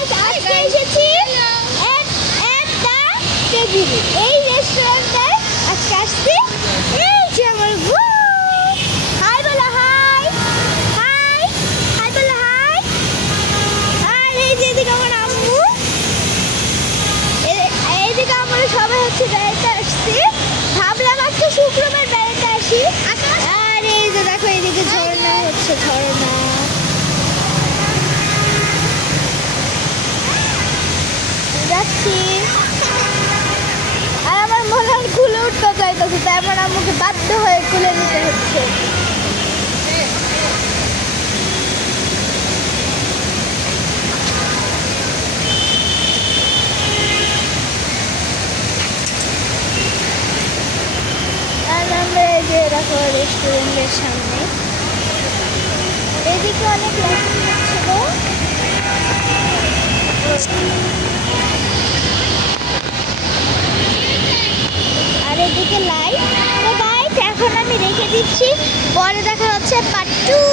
Guys, আজকে এসেছি এই রেস্টুরেন্টে আজকে আসছি। এই যে আমার হাই বলো, হাই হাই হাই বলো, হাই। আর এই যে এদিকে আমার আম্মু, এইদিকে আমরা সবাই হচ্ছে বেড়াতে আসছি। ভাবলাম আজকে শুক্রবার বেড়াতে আসি। আর এই যে দেখো এইদিকে ঝর্ণা হচ্ছে, ঝর্ণা যাচ্ছি। আর আমার মনে হয় খুলে উঠতে চাইতেছে, তাই আমার আম্মুকে বাধ্য হয়ে খুলে নিতে হচ্ছে। আর আমরা এই যে দেখো রেস্টুরেন্টের সামনে, এদিকে অনেক লাইটিং হচ্ছিল। আর এদিকে লাইট। তো গাইস, এখন আমি রেখে দিচ্ছি, পরে দেখা হচ্ছে পার্ট 2।